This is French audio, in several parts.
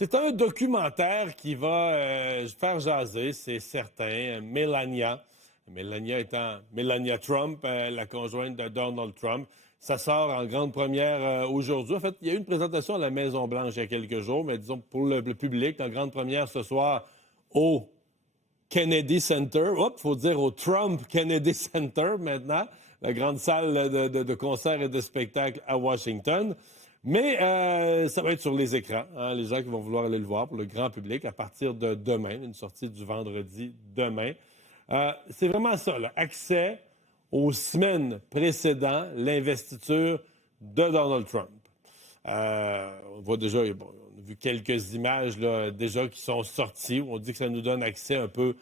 C'est un documentaire qui va faire jaser, c'est certain. Melania étant Melania Trump, la conjointe de Donald Trump. Ça sort en grande première aujourd'hui. En fait, il y a eu une présentation à la Maison-Blanche il y a quelques jours, mais disons pour le public, en grande première ce soir au Kennedy Center. Faut dire au Trump Kennedy Center maintenant, la grande salle de concerts et de spectacles à Washington. Mais ça va être sur les écrans, hein, les gens qui vont vouloir aller le voir pour le grand public à partir de demain, une sortie du vendredi demain. C'est vraiment ça, là, accès aux semaines précédant l'investiture de Donald Trump. On voit déjà, on a vu quelques images là, déjà qui sont sorties. On dit que ça nous donne accès un peu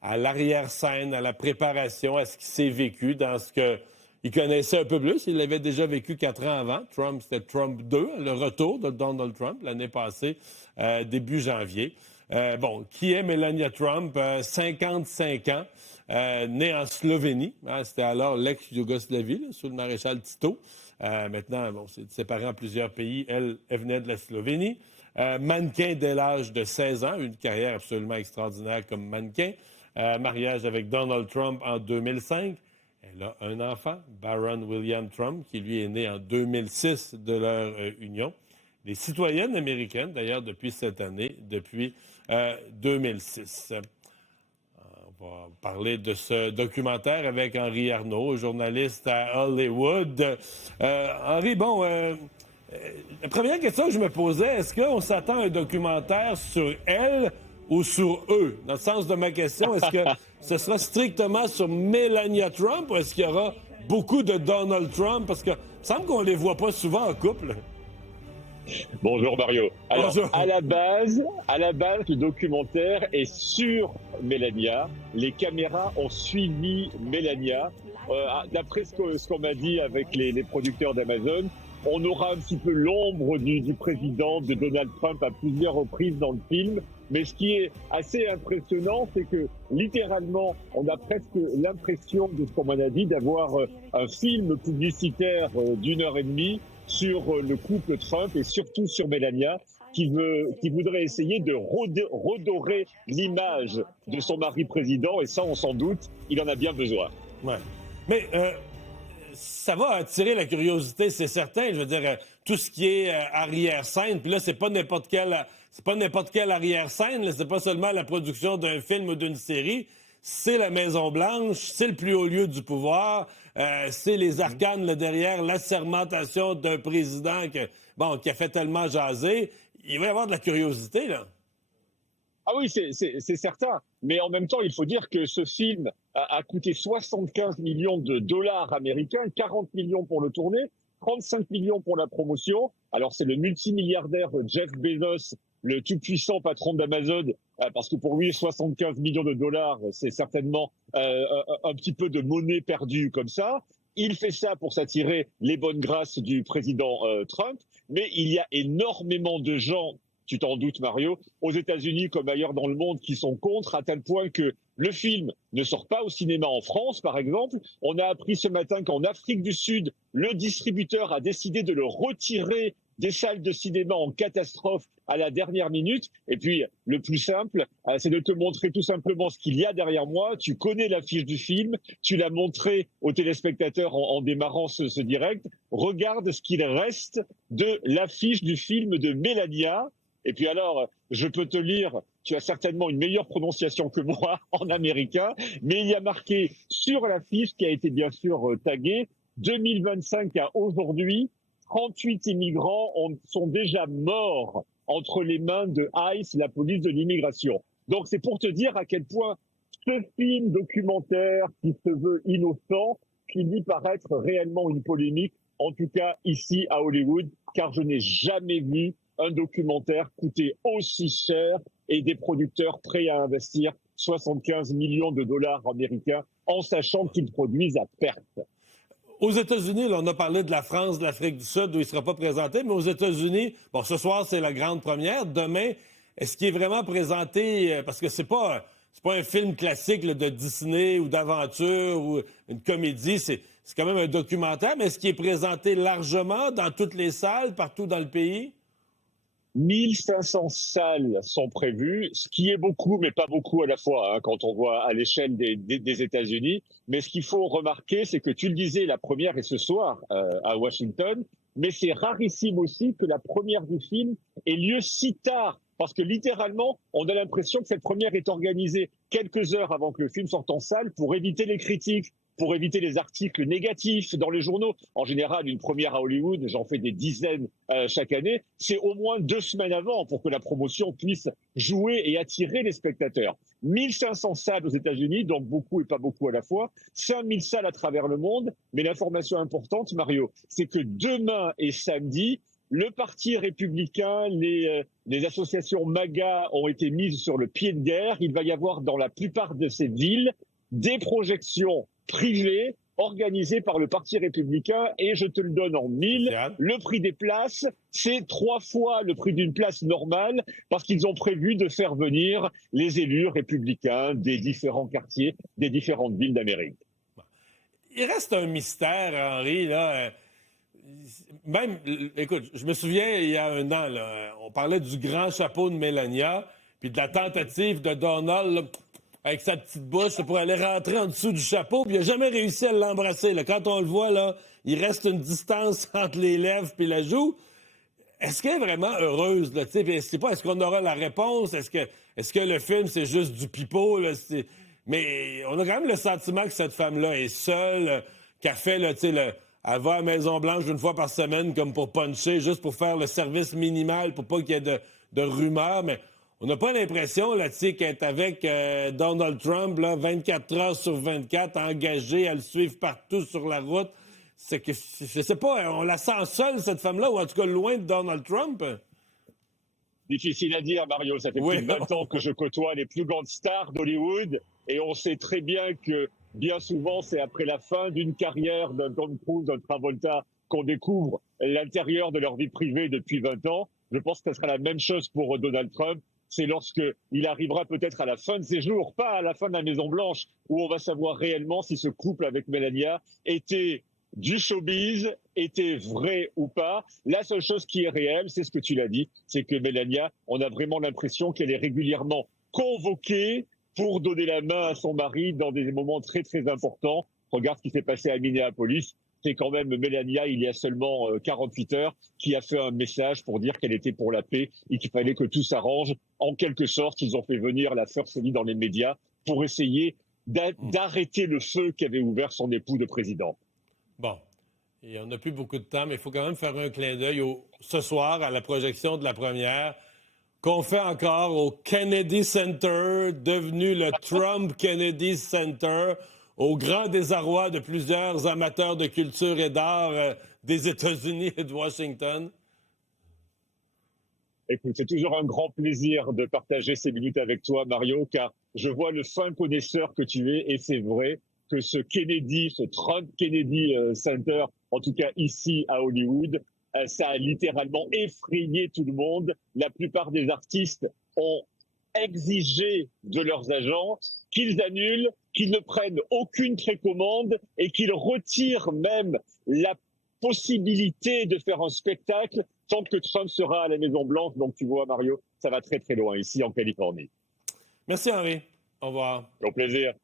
à l'arrière-scène, à la préparation, à ce qui s'est vécu dans ce qu'il connaissait un peu plus. Il l'avait déjà vécu 4 ans avant. Trump, c'était Trump 2, le retour de Donald Trump l'année passée, début janvier. Qui est Melania Trump? 55 ans, née en Slovénie. Hein, c'était alors l'ex-Yougoslavie, sous le maréchal Tito. Maintenant, c'est séparé en plusieurs pays. Elle venait de la Slovénie. Mannequin dès l'âge de 16 ans, une carrière absolument extraordinaire comme mannequin. Mariage avec Donald Trump en 2005. Elle a un enfant, Barron William Trump, qui lui est né en 2006 de leur union. Les citoyennes américaines, d'ailleurs, depuis cette année, depuis 2006. On va parler de ce documentaire avec Henri Arnaud, journaliste à Hollywood. Henri, la première question que je me posais, est-ce qu'on s'attend à un documentaire sur elle ou sur eux? Dans le sens de ma question, est-ce que ce sera strictement sur Melania Trump ou est-ce qu'il y aura beaucoup de Donald Trump? Parce que il me semble qu'on les voit pas souvent en couple. Bonjour Mario. Alors, bonjour. à la base, le documentaire est sur Melania. Les caméras ont suivi Melania. D'après ce qu'on m'a dit avec les producteurs d'Amazon, on aura un petit peu l'ombre du président, de Donald Trump, à plusieurs reprises dans le film. Mais ce qui est assez impressionnant, c'est que littéralement, on a presque l'impression, de ce qu'on m'en a dit, d'avoir un film publicitaire d'1 heure et demie sur le couple Trump et surtout sur Melania, qui voudrait essayer de redorer l'image de son mari président. Et ça, on s'en doute, il en a bien besoin. Ouais. Mais ça va attirer la curiosité, c'est certain. Je veux dire, tout ce qui est arrière-scène, puis là, c'est pas n'importe quelle arrière-scène, là, c'est pas seulement la production d'un film ou d'une série, c'est la Maison-Blanche, c'est le plus haut lieu du pouvoir, c'est les arcanes là, derrière, l'assermentation d'un président qui a fait tellement jaser. Il va y avoir de la curiosité, là. Ah oui, c'est certain. Mais en même temps, il faut dire que ce film a coûté 75 millions de dollars américains, 40 millions pour le tourner, 35 millions pour la promotion. Alors, c'est le multimilliardaire Jeff Bezos, le tout-puissant patron d'Amazon, parce que pour lui, 75 millions de dollars, c'est certainement un petit peu de monnaie perdue comme ça. Il fait ça pour s'attirer les bonnes grâces du président Trump. Mais il y a énormément de gens, tu t'en doutes Mario, aux États-Unis comme ailleurs dans le monde, qui sont contre, à tel point que le film ne sort pas au cinéma en France, par exemple. On a appris ce matin qu'en Afrique du Sud, le distributeur a décidé de le retirer des salles de cinéma en catastrophe à la dernière minute. Et puis, le plus simple, c'est de te montrer tout simplement ce qu'il y a derrière moi. Tu connais l'affiche du film, tu l'as montré aux téléspectateurs en démarrant ce direct. Regarde ce qu'il reste de l'affiche du film de Melania. Et puis alors, je peux te lire, tu as certainement une meilleure prononciation que moi en américain, mais il y a marqué sur l'affiche, qui a été bien sûr taguée, 2025 à aujourd'hui, 38 immigrants sont déjà morts entre les mains de ICE, la police de l'immigration. Donc c'est pour te dire à quel point ce film documentaire qui se veut innocent finit par être réellement une polémique, en tout cas ici à Hollywood, car je n'ai jamais vu un documentaire coûter aussi cher et des producteurs prêts à investir 75 millions de dollars américains en sachant qu'ils produisent à perte. Aux États-Unis, là, on a parlé de la France, de l'Afrique du Sud, où il ne sera pas présenté, mais aux États-Unis, ce soir, c'est la grande première. Demain, est-ce qu'il est vraiment présenté, parce que c'est pas un film classique là, de Disney ou d'aventure ou une comédie, c'est quand même un documentaire, mais est-ce qu'il est présenté largement dans toutes les salles, partout dans le pays? 1500 salles sont prévues, ce qui est beaucoup, mais pas beaucoup à la fois, hein, quand on voit à l'échelle des États-Unis. Mais ce qu'il faut remarquer, c'est que tu le disais, la première est ce soir à Washington, mais c'est rarissime aussi que la première du film ait lieu si tard. Parce que littéralement, on a l'impression que cette première est organisée quelques heures avant que le film sorte en salle pour éviter les critiques, pour éviter les articles négatifs dans les journaux. En général, une première à Hollywood, j'en fais des dizaines chaque année, c'est au moins 2 semaines avant pour que la promotion puisse jouer et attirer les spectateurs. 1500 salles aux États-Unis, donc beaucoup et pas beaucoup à la fois, 5000 salles à travers le monde. Mais l'information importante, Mario, c'est que demain et samedi, le Parti républicain, les associations MAGA ont été mises sur le pied de guerre. Il va y avoir dans la plupart de ces villes des projections privées organisées par le Parti républicain, et je te le donne en mille, le prix des places, c'est 3 fois le prix d'une place normale, parce qu'ils ont prévu de faire venir les élus républicains des différents quartiers, des différentes villes d'Amérique. Il reste un mystère, Henri, là. Même, écoute, je me souviens, il y a un an, là, on parlait du grand chapeau de Melania, puis de la tentative de Donald, là, avec sa petite bouche, pour aller rentrer en dessous du chapeau, puis il n'a jamais réussi à l'embrasser. Là. Quand on le voit, là, il reste une distance entre les lèvres et la joue. Est-ce qu'elle est vraiment heureuse? Là, est-ce qu'on aura la réponse? Est-ce que le film, c'est juste du pipeau? Là, mais on a quand même le sentiment que cette femme-là est seule, qu'elle fait, là, elle va à la Maison-Blanche une fois par semaine comme pour puncher, juste pour faire le service minimal, pour pas qu'il y ait de rumeurs, mais on n'a pas l'impression là, qu'elle est avec Donald Trump là, 24 heures sur 24, engagée à le suivre partout sur la route. C'est que, je sais pas, on la sent seule, cette femme-là, ou en tout cas loin de Donald Trump. Difficile à dire, Mario. Ça fait plus de 20 ans que je côtoie les plus grandes stars d'Hollywood, et on sait très bien que bien souvent, c'est après la fin d'une carrière d'un Tom Cruise, d'un Travolta, qu'on découvre l'intérieur de leur vie privée depuis 20 ans. Je pense que ce sera la même chose pour Donald Trump. C'est lorsqu'il arrivera peut-être à la fin de ses jours, pas à la fin de la Maison-Blanche, où on va savoir réellement si ce couple avec Melania était du showbiz, était vrai ou pas. La seule chose qui est réelle, c'est ce que tu l'as dit, c'est que Melania, on a vraiment l'impression qu'elle est régulièrement convoquée pour donner la main à son mari dans des moments très très importants. Regarde ce qui s'est passé à Minneapolis. C'est quand même Melania, il y a seulement 48 heures, qui a fait un message pour dire qu'elle était pour la paix et qu'il fallait que tout s'arrange. En quelque sorte, ils ont fait venir la First Lady dans les médias pour essayer d'arrêter le feu qu'avait ouvert son époux de président. Bon, et on n'a plus beaucoup de temps, mais il faut quand même faire un clin d'œil ce soir à la projection de la première, qu'on fait encore au Kennedy Center, devenu le Trump Kennedy Center, au grand désarroi de plusieurs amateurs de culture et d'art des États-Unis et de Washington. Écoute, c'est toujours un grand plaisir de partager ces minutes avec toi, Mario, car je vois le fin connaisseur que tu es, et c'est vrai que ce Trump Kennedy Center, en tout cas ici à Hollywood, ça a littéralement effrayé tout le monde. La plupart des artistes ont exigé de leurs agents qu'ils annulent, qu'ils ne prennent aucune précommande et qu'ils retirent même la possibilité de faire un spectacle tant que Trump sera à la Maison-Blanche. Donc tu vois, Mario, ça va très très loin ici en Californie. Merci Henri. Au revoir. Au plaisir.